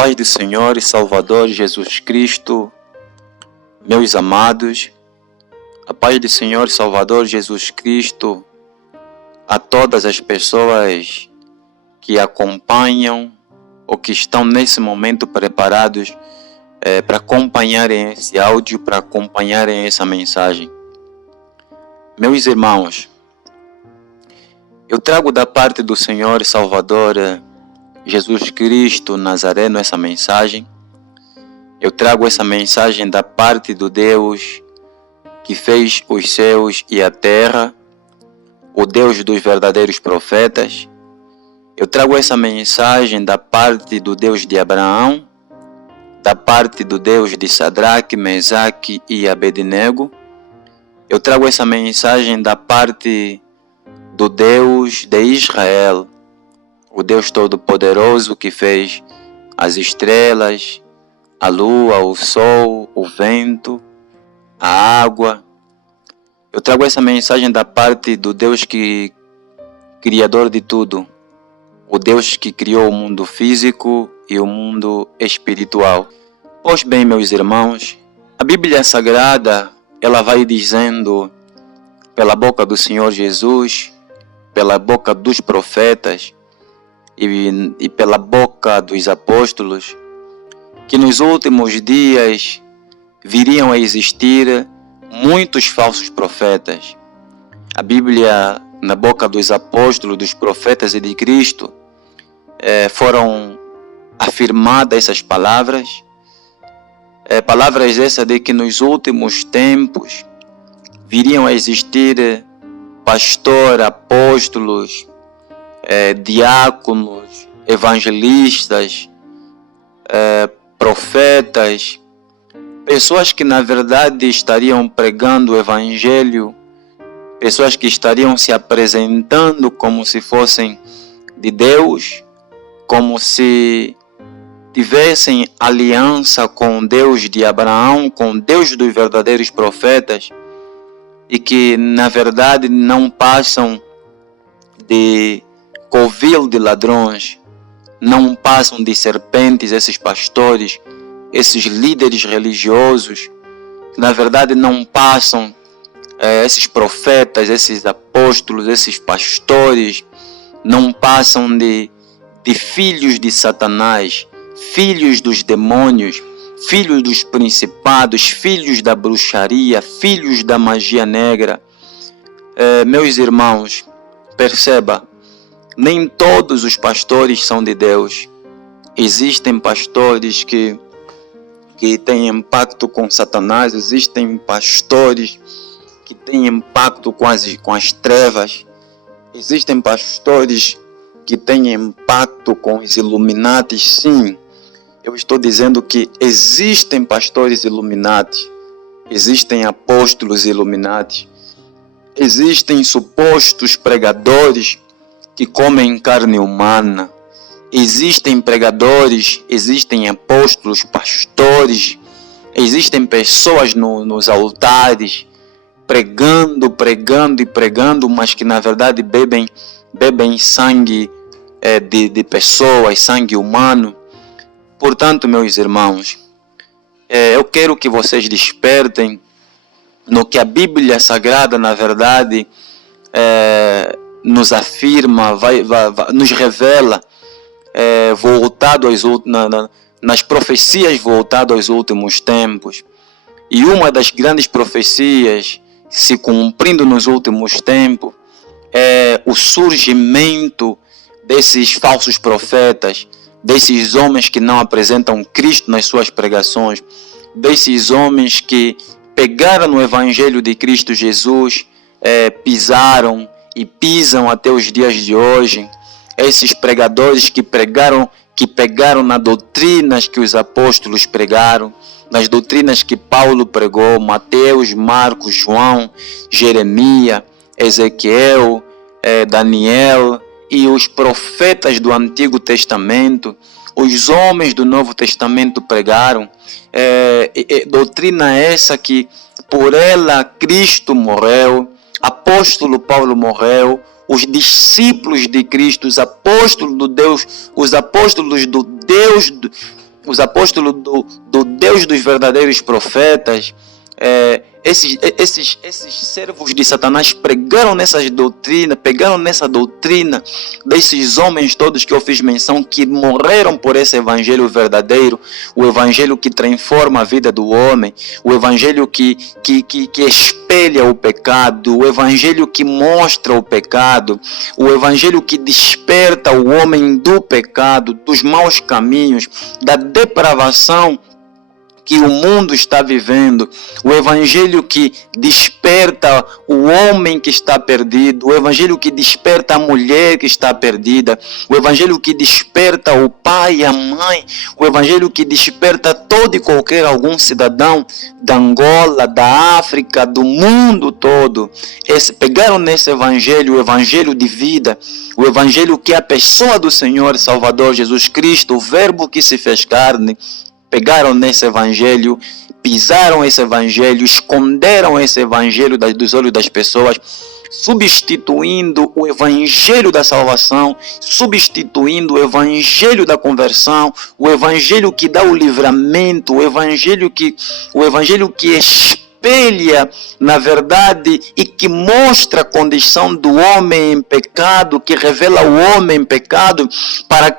paz do Senhor e Salvador Jesus Cristo, meus amados, a paz do Senhor e Salvador Jesus Cristo a todas as pessoas que acompanham ou que estão nesse momento preparados para acompanharem esse áudio, para acompanharem essa mensagem. Meus irmãos, eu trago da parte do Senhor e Salvador Jesus Cristo Nazareno essa mensagem. Eu trago essa mensagem da parte do Deus que fez os céus e a terra, o Deus dos verdadeiros profetas. Eu trago essa mensagem da parte do Deus de Abraão, da parte do Deus de Sadraque, Mesaque e Abednego. Eu trago essa mensagem da parte do Deus de Israel, o Deus Todo-Poderoso que fez as estrelas, a lua, o sol, o vento, a água. Eu trago essa mensagem da parte do Deus Criador de tudo, o Deus que criou o mundo físico e o mundo espiritual. Pois bem, meus irmãos, a Bíblia Sagrada, ela vai dizendo, pela boca do Senhor Jesus, pela boca dos profetas e pela boca dos apóstolos, que nos últimos dias viriam a existir muitos falsos profetas. A Bíblia, na boca dos apóstolos, dos profetas e de Cristo, foram afirmadas essas palavras, palavras essas de que nos últimos tempos viriam a existir pastores, apóstolos, diáconos, evangelistas, profetas, pessoas que na verdade estariam pregando o evangelho, pessoas que estariam se apresentando como se fossem de Deus, como se tivessem aliança com Deus de Abraão, com Deus dos verdadeiros profetas, e que na verdade não passam de covil de ladrões, não passam de serpentes, esses pastores, esses líderes religiosos, que na verdade não passam, esses profetas, esses apóstolos, esses pastores, não passam de filhos de Satanás, filhos dos demônios, filhos dos principados, filhos da bruxaria, filhos da magia negra. Meus irmãos, perceba, nem todos os pastores são de Deus. Existem pastores que têm pacto com Satanás, existem pastores que têm pacto com as trevas, existem pastores que têm pacto com os Illuminatis. Sim, eu estou dizendo que existem pastores Illuminatis, existem apóstolos Illuminatis, existem supostos pregadores que comem carne humana, existem pregadores, existem apóstolos, pastores, existem pessoas nos altares pregando, mas que na verdade bebem sangue de pessoas, sangue humano. Portanto, meus irmãos, eu quero que vocês despertem no que a Bíblia Sagrada, na verdade, nos afirma, nos revela, voltado nas profecias voltado aos últimos tempos. E uma das grandes profecias se cumprindo nos últimos tempos é o surgimento desses falsos profetas, desses homens que não apresentam Cristo nas suas pregações, desses homens que pegaram no Evangelho de Cristo Jesus, pisaram e pisam até os dias de hoje, esses pregadores que pegaram nas doutrinas que os apóstolos pregaram, nas doutrinas que Paulo pregou, Mateus, Marcos, João, Jeremias, Ezequiel, Daniel e os profetas do Antigo Testamento, os homens do Novo Testamento pregaram, doutrina essa que por ela Cristo morreu, apóstolo Paulo morreu, os discípulos de Cristo, os apóstolos do Deus os apóstolos do Deus dos verdadeiros profetas, esses servos de Satanás pegaram nessa doutrina desses homens todos que eu fiz menção, que morreram por esse evangelho verdadeiro, o evangelho que transforma a vida do homem, o evangelho que espelha o pecado, o evangelho que mostra o pecado, o evangelho que desperta o homem do pecado, dos maus caminhos, da depravação que o mundo está vivendo, o evangelho que desperta o homem que está perdido, o evangelho que desperta a mulher que está perdida, o evangelho que desperta o pai e a mãe, o evangelho que desperta todo e qualquer algum cidadão da Angola, da África, do mundo todo. Pegaram nesse evangelho, o evangelho de vida, o evangelho que é a pessoa do Senhor Salvador Jesus Cristo, o verbo que se fez carne. Pegaram nesse evangelho, pisaram esse evangelho, esconderam esse evangelho dos olhos das pessoas, substituindo o evangelho da salvação, substituindo o evangelho da conversão, o evangelho que dá o livramento, o evangelho que espelha, na verdade, e que mostra a condição do homem em pecado, que revela o homem em pecado, para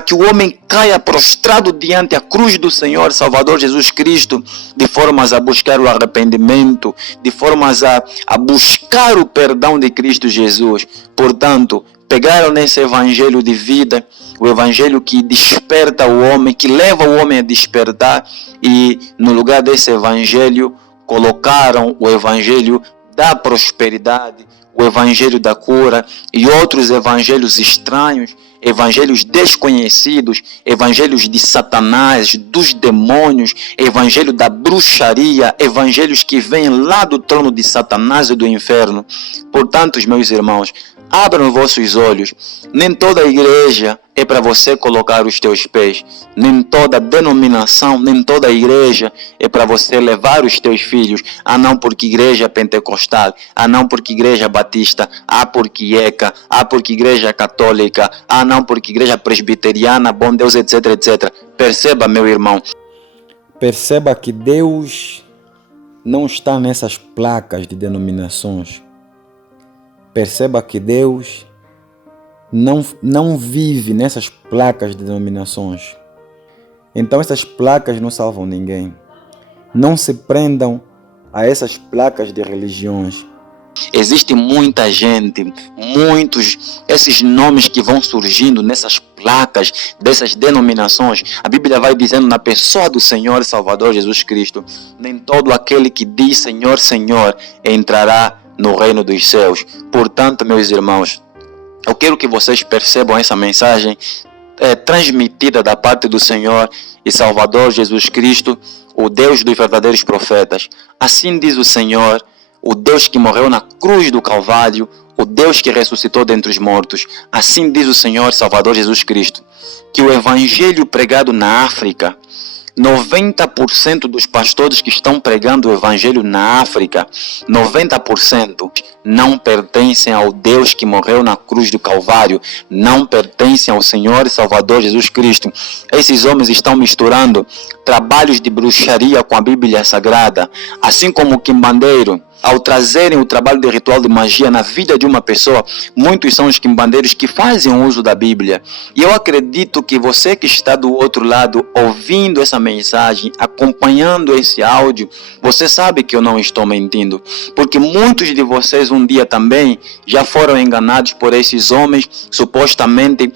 que o homem caia prostrado diante a cruz do Senhor Salvador Jesus Cristo, de formas a buscar o arrependimento, de formas a buscar o perdão de Cristo Jesus. Portanto, pegaram nesse evangelho de vida, o evangelho que desperta o homem, que leva o homem a despertar, e no lugar desse evangelho colocaram o evangelho da prosperidade, o evangelho da cura e outros evangelhos estranhos, evangelhos desconhecidos, evangelhos de Satanás, dos demônios, evangelho da bruxaria, evangelhos que vêm lá do trono de Satanás e do inferno. Portanto, meus irmãos, abram vossos olhos. Nem toda igreja é para você colocar os teus pés. Nem toda denominação, nem toda igreja é para você levar os teus filhos. Ah, não, porque igreja pentecostal. Ah, não, porque igreja batista. Ah, porque ECA. Ah, porque igreja católica. Ah, não, porque igreja presbiteriana, bom Deus, etc, etc. Perceba, meu irmão. Perceba que Deus não está nessas placas de denominações. Perceba que Deus não vive nessas placas de denominações. Então essas placas não salvam ninguém. Não se prendam a essas placas de religiões. Existe muita gente, esses nomes que vão surgindo nessas placas dessas denominações. A Bíblia vai dizendo na pessoa do Senhor Salvador Jesus Cristo: nem todo aquele que diz Senhor, Senhor entrará no reino dos céus. Portanto, meus irmãos, eu quero que vocês percebam essa mensagem transmitida da parte do Senhor e Salvador Jesus Cristo, o Deus dos verdadeiros profetas. Assim diz o Senhor, o Deus que morreu na cruz do Calvário, o Deus que ressuscitou dentre os mortos. Assim diz o Senhor Salvador Jesus Cristo, que o evangelho pregado na África, 90% dos pastores que estão pregando o evangelho na África, 90% não pertencem ao Deus que morreu na cruz do Calvário, não pertencem ao Senhor e Salvador Jesus Cristo. Esses homens estão misturando trabalhos de bruxaria com a Bíblia Sagrada, assim como o quimbandeiro. Ao trazerem o trabalho de ritual de magia na vida de uma pessoa, muitos são os quimbandeiros que fazem uso da Bíblia. E eu acredito que você que está do outro lado, ouvindo essa mensagem, acompanhando esse áudio, você sabe que eu não estou mentindo. Porque muitos de vocês um dia também já foram enganados por esses homens, supostamente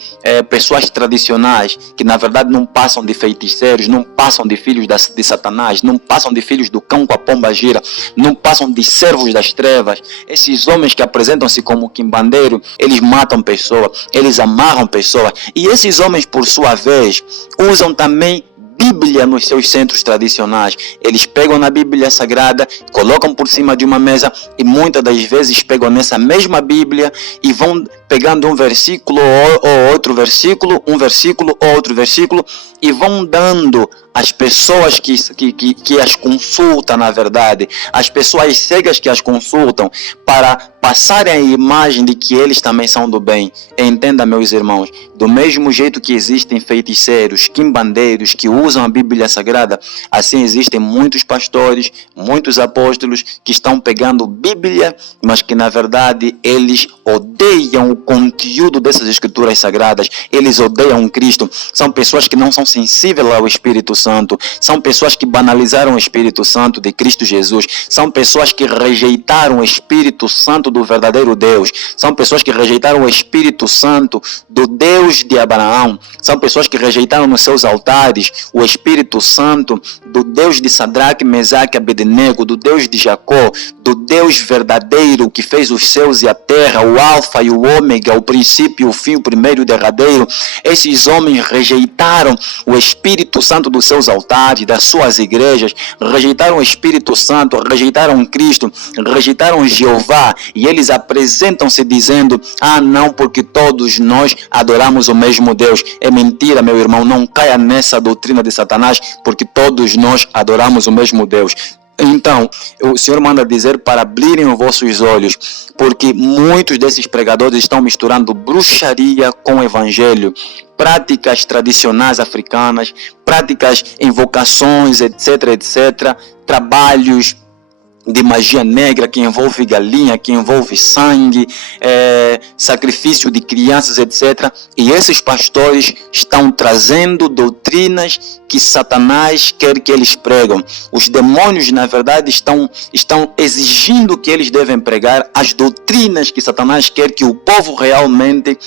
pessoas tradicionais, que na verdade não passam de feiticeiros, não passam de filhos de Satanás, não passam de filhos do cão com a pomba gira, não passam de servos das trevas. Esses homens que apresentam-se como quimbandeiro, eles matam pessoas, eles amarram pessoas, e esses homens, por sua vez, usam também Bíblia nos seus centros tradicionais. Eles pegam na Bíblia Sagrada, colocam por cima de uma mesa e muitas das vezes pegam nessa mesma Bíblia e vão pegando um versículo ou outro versículo, um versículo ou outro versículo, e vão dando as pessoas que as consultam, na verdade, as pessoas cegas que as consultam, para passarem a imagem de que eles também são do bem. Entenda, meus irmãos, do mesmo jeito que existem feiticeiros, quimbandeiros que usam a Bíblia Sagrada, assim existem muitos pastores, muitos apóstolos que estão pegando Bíblia, mas que na verdade eles odeiam o conteúdo dessas escrituras sagradas, eles odeiam Cristo. São pessoas que não são sensíveis ao Espírito Santo, são pessoas que banalizaram o Espírito Santo de Cristo Jesus, são pessoas que rejeitaram o Espírito Santo do verdadeiro Deus, são pessoas que rejeitaram o Espírito Santo do Deus de Abraão, são pessoas que rejeitaram nos seus altares o Espírito Santo do Deus de Sadraque, Mesaque e Abednego, do Deus de Jacó, do Deus verdadeiro que fez os céus e a terra, o Alfa e o Ômega, o princípio e o fim, o primeiro e o derradeiro. Esses homens rejeitaram o Espírito Santo dos seus altares, das suas igrejas, rejeitaram o Espírito Santo, rejeitaram Cristo, rejeitaram Jeová, e eles apresentam-se dizendo: ah, não, porque todos nós adoramos o mesmo Deus. É mentira, meu irmão, não caia nessa doutrina de Satanás, porque todos nós adoramos o mesmo Deus. Então, o Senhor manda dizer para abrirem os vossos olhos, porque muitos desses pregadores estão misturando bruxaria com o evangelho, práticas tradicionais africanas, práticas, invocações, etc, etc, trabalhos de magia negra que envolve galinha, que envolve sangue, sacrifício de crianças, etc. E esses pastores estão trazendo doutrinas que Satanás quer que eles pregam. Os demônios, na verdade, estão exigindo que eles devem pregar as doutrinas que Satanás quer que o povo realmente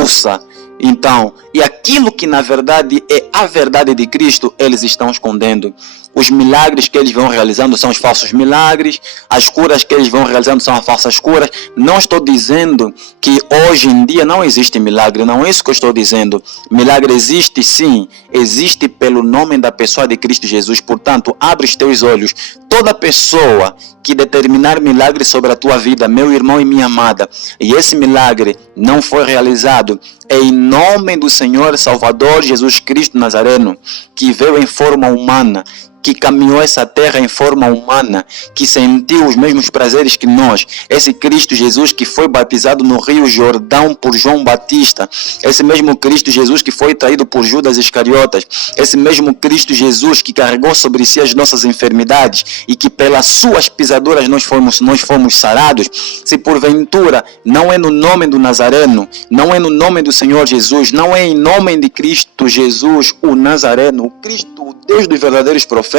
ouça. Então, e aquilo que na verdade é a verdade de Cristo, eles estão escondendo. Os milagres que eles vão realizando são os falsos milagres, as curas que eles vão realizando são as falsas curas. Não estou dizendo que hoje em dia não existe milagre, não é isso que eu estou dizendo. Milagre existe sim, existe pelo nome da pessoa de Cristo Jesus. Portanto, abre os teus olhos. Toda pessoa que determinar milagre sobre a tua vida, meu irmão e minha amada, e esse milagre não foi realizado, é em nome do Senhor Salvador Jesus Cristo Nazareno, que veio em forma humana, que caminhou essa terra em forma humana, que sentiu os mesmos prazeres que nós. Esse Cristo Jesus que foi batizado no Rio Jordão por João Batista. Esse mesmo Cristo Jesus que foi traído por Judas Iscariotas. Esse mesmo Cristo Jesus que carregou sobre si as nossas enfermidades e que pelas suas pisaduras nós fomos sarados. Se porventura não é no nome do Nazareno, não é no nome do Senhor Jesus, não é em nome de Cristo Jesus, o Nazareno, o Cristo, o Deus dos verdadeiros profetas,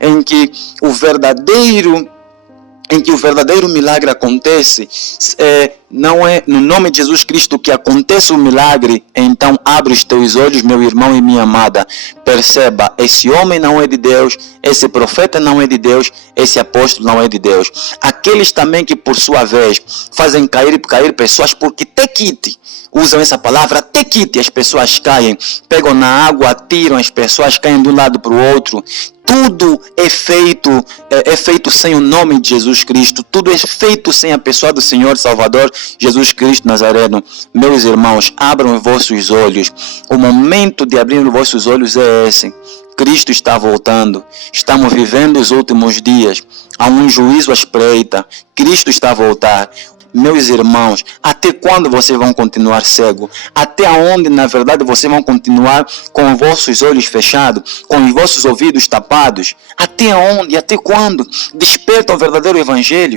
em que o verdadeiro milagre acontece, não é no nome de Jesus Cristo que acontece o milagre. Então abre os teus olhos, meu irmão e minha amada, perceba, esse homem não é de Deus, esse profeta não é de Deus, esse apóstolo não é de Deus. Aqueles também que por sua vez fazem cair pessoas porque tequite, usam essa palavra tequite, as pessoas caem, pegam na água, atiram, as pessoas caem de um lado para o outro. Tudo é feito sem o nome de Jesus Cristo. Tudo é feito sem a pessoa do Senhor Salvador Jesus Cristo Nazareno. Meus irmãos, abram os vossos olhos. O momento de abrir os vossos olhos é esse. Cristo está voltando. Estamos vivendo os últimos dias. Há um juízo à espreita. Cristo está a voltar. Meus irmãos, até quando vocês vão continuar cegos? Até onde, na verdade, vocês vão continuar com os vossos olhos fechados, com os vossos ouvidos tapados? Até onde? Até quando? Despertam o verdadeiro evangelho.